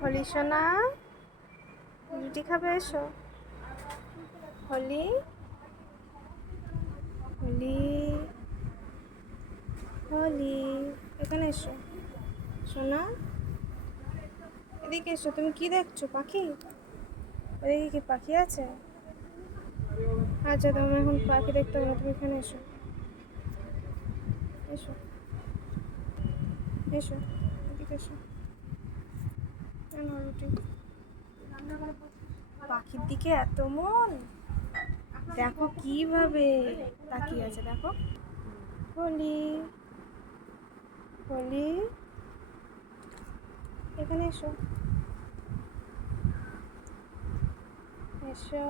হলি সোনা, রুটি খাবে? এসো। হলি, হলি, হলি, এখানে এসো সোনা। এদিকে এসো। তুমি কি দেখছো? পাখি? ওদিকে কি পাখি আছে? আচ্ছা, তুমি এখন পাখি দেখতে হবে না, তুমি এখানে এসো। এসো, এসো, এদিকে এসো। কেন রুটি? পাখির দিকে এত মন, দেখো কিভাবে তাকিয়ে আছে, দেখো। হলি, হলি, এখানে এসো, এসো।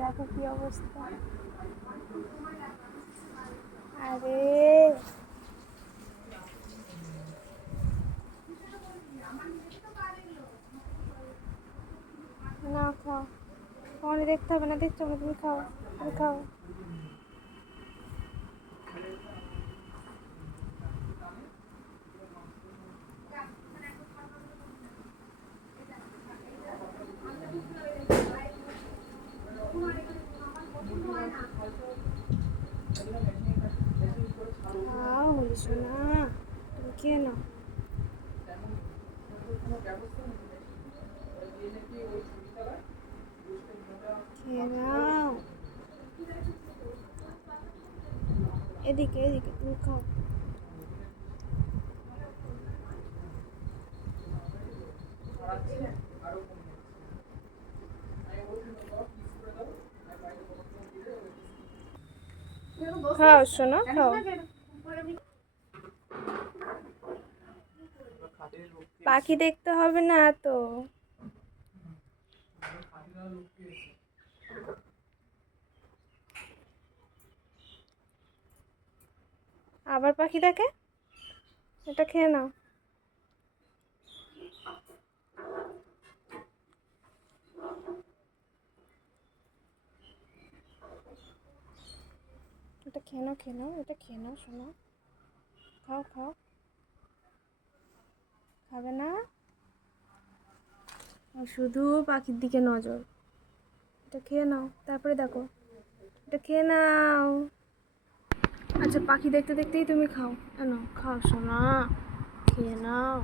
দেখো কি অবস্থা। আরে না, খাও। তোমাকে দেখতে হবে না, দেখছো না, তুমি খাও, তুমি খাও। খাও হলি সোনা, তুমি খেয়ে নাও। খেয়ে নাও। এদিকে এদিকে, তুমি খাও। খাও সোনা, খাও। পাখি দেখতে হবে না তো। আবার পাখি দেখে। এটা খেয়ে নাও। এটা খেয়ে নাও, খেয়ে নাও, এটা খেয়ে নাও সোনা। খাও খাও। খাবে না? শুধু পাখির দিকে নজর। এটা খেয়ে নাও, তারপরে দেখো। এটা খেয়ে নাও। আচ্ছা, পাখি দেখতে দেখতেই তুমি খাও। নাও, খাও সোনা, খেয়ে নাও।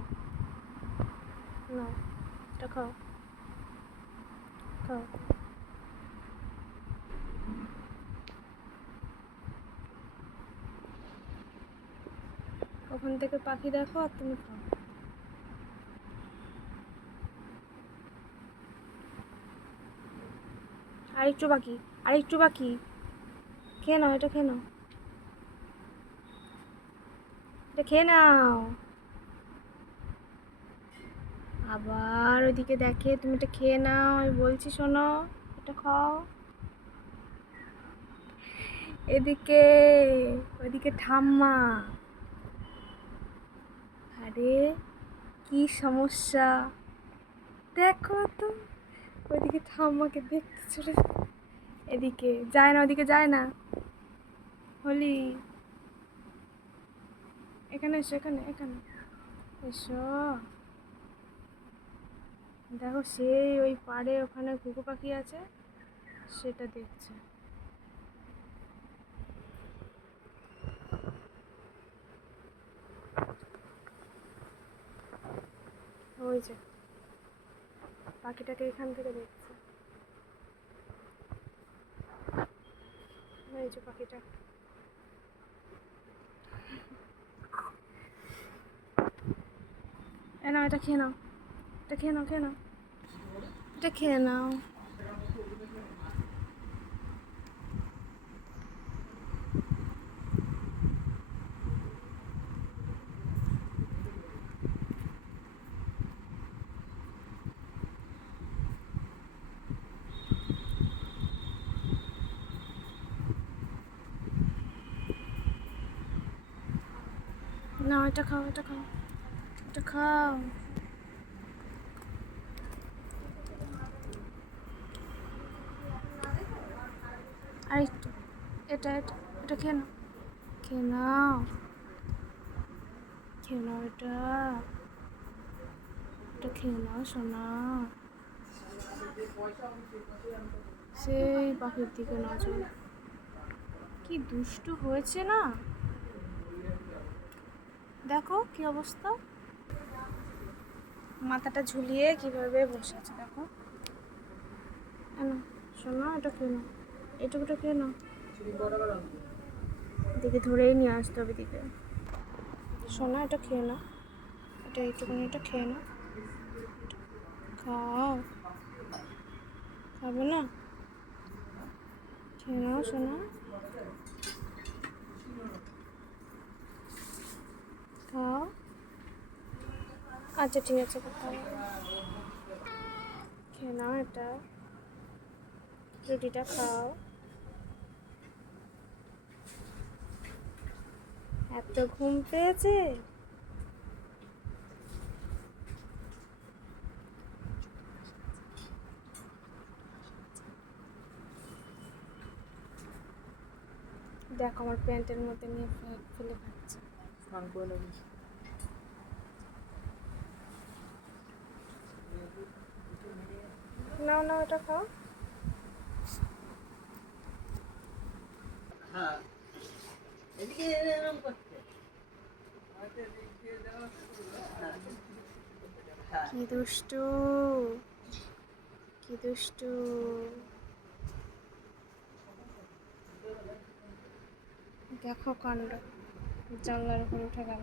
নাও, এটা খাও, খাও। ওখান থেকে পাখি দেখো আর তুমি খাও। আরেকটু বাকি, আরেকটু বাকি। খেয়ে নাও, এটা খেয়ে নাও, এটা খেয়ে নাও। আবার ওইদিকে দেখে, তুমি এটা খেয়ে নাও, আমি বলছি শোনো। এটা খাও। এদিকে, ওইদিকে ঠাম্মা। আরে কি সমস্যা দেখো তো। ওইদিকে ঠাম্মাকে দেখতে চলে, এদিকে যায় না, ওদিকে যায় না। হলি, এখানে এসো, এখানে এখানে এসো। দেখো সেই ওই পাড়ে ওখানে ঘুঘু পাখি আছে, সেটা দেখছে। ওই যে পাখিটাকে এখান থেকে দেখছে। ওই যে পাখিটা। এ নাও, এটা খেয়ে নাও, এটা খেয়ে নাও, খেয়ে নাও, এটা খেয়ে নাও। না, এটা খাও, এটা খাও, এটা খাও। আর একটু, এটা এটা এটা খেয়ে নাও, খেয়ে নাও, খেয়ে নাও, এটা খেয়ে নাও সোনা। সেই পাখির দিকে নজর, কি দুষ্টু হয়েছে না, দেখো কি অবস্থা, মাথাটা ঝুলিয়ে কিভাবে বসে আছে দেখো। সোনা এটা খেয়ে নাও, এটুকুটা খেয়ে নাও, দিকে ধরেই নিয়ে আসতে হবে দিকে। সোনা এটা খেয়ে নাও, এটা এইটুকুনি, এটা খেয়ে নাও, খাও, খাবে না, খেয়ে নাও সোনা, খাও। আচ্ছা ঠিক আছে, খাও, খেয়ে নাও, এটা রুটিটা খাও। এত ঘুম পেয়েছে, দেখো আমার প্যান্টের মধ্যে নিয়ে ফেলে খাচ্ছে। স্নান করে নেবি। নাও নাও, এটা খাও। হ্যাঁ, এদিকে এরকম করছে। কি দুষ্টু, কি দুষ্টু, দেখো কাণ্ড, জানলার উপরে উঠে গেল।